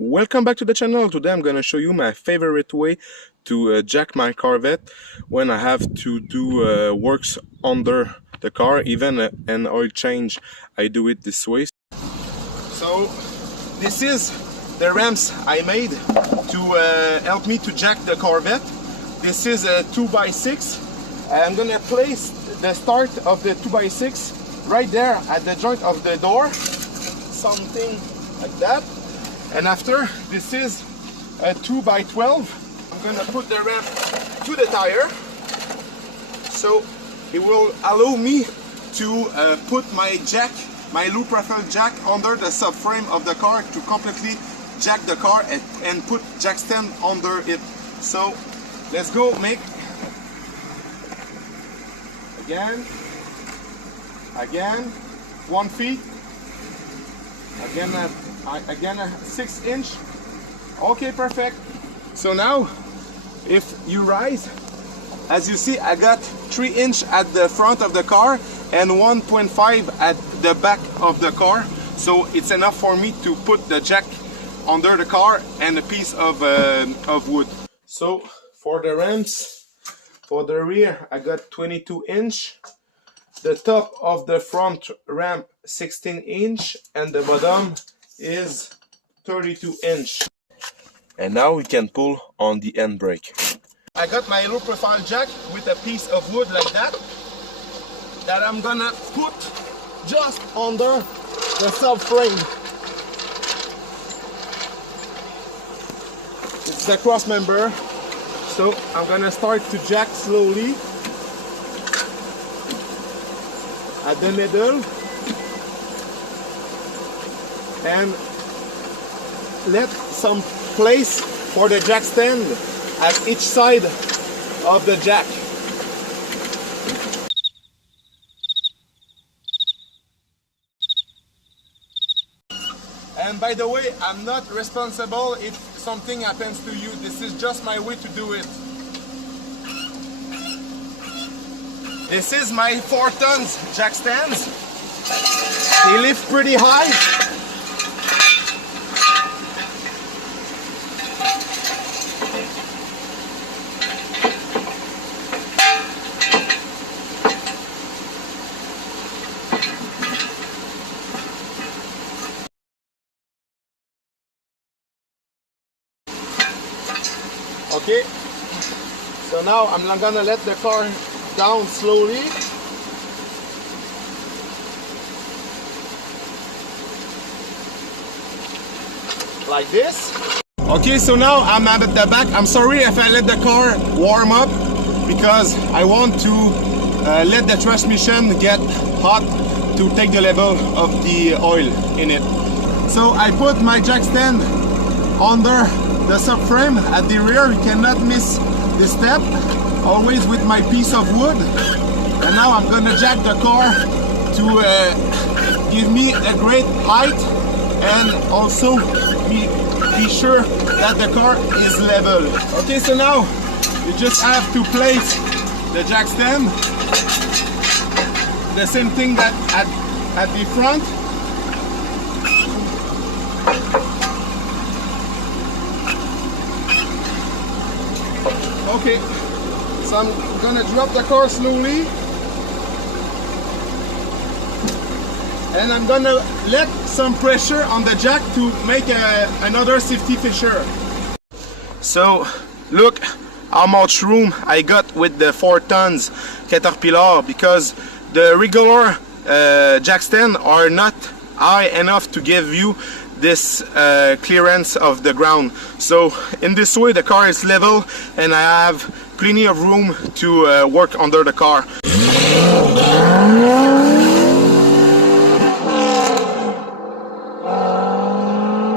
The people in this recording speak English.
Welcome back to the channel. Today I'm gonna show you my favorite way to jack my Corvette when I have to do works under the car, even an oil change. I do it this way. So this is the ramps I made to help me to jack the Corvette. This is a 2x6. I'm gonna place the start of the 2x6 right there at the joint of the door, something like that. And after, this is a 2x12. I'm gonna put the ramp to the tire, so it will allow me to put my jack, my low profile jack, under the subframe of the car to completely jack the car and put jack stand under it. So let's go make again 1 feet, again a 6-inch. Okay, perfect. So now if you rise, as you see, I got 3-inch at the front of the car and 1.5 at the back of the car, so it's enough for me to put the jack under the car and a piece of wood. So for the ramps, for the rear, I got 22-inch, the top of the front ramp 16-inch, and the bottom is 32-inch. And now we can pull on the end brake. I got my low profile jack with a piece of wood like that I'm gonna put just under the subframe. It's the cross member, so I'm gonna start to jack slowly at the middle and let some place for the jack stand at each side of the jack. And by the way, I'm not responsible if something happens to you. This is just my way to do it. This is my 4 tons jack stands. They lift pretty high. Okay, so now I'm not gonna let the car down slowly. Like this. Okay, so now I'm at the back. I'm sorry if I let the car warm up because I want to let the transmission get hot to take the level of the oil in it. So I put my jack stand under the subframe at the rear. You cannot miss this step, always with my piece of wood. And now I'm gonna jack the car to give me a great height and also be sure that the car is level. Okay, so now you just have to place the jack stand, the same thing that at the front. Okay, so I'm gonna drop the car slowly and I'm gonna let some pressure on the jack to make another safety fissure. So look how much room I got with the 4 tons Caterpillar, because the regular jack stand are not high enough to give you this clearance of the ground. So in this way the car is level and I have plenty of room to work under the car.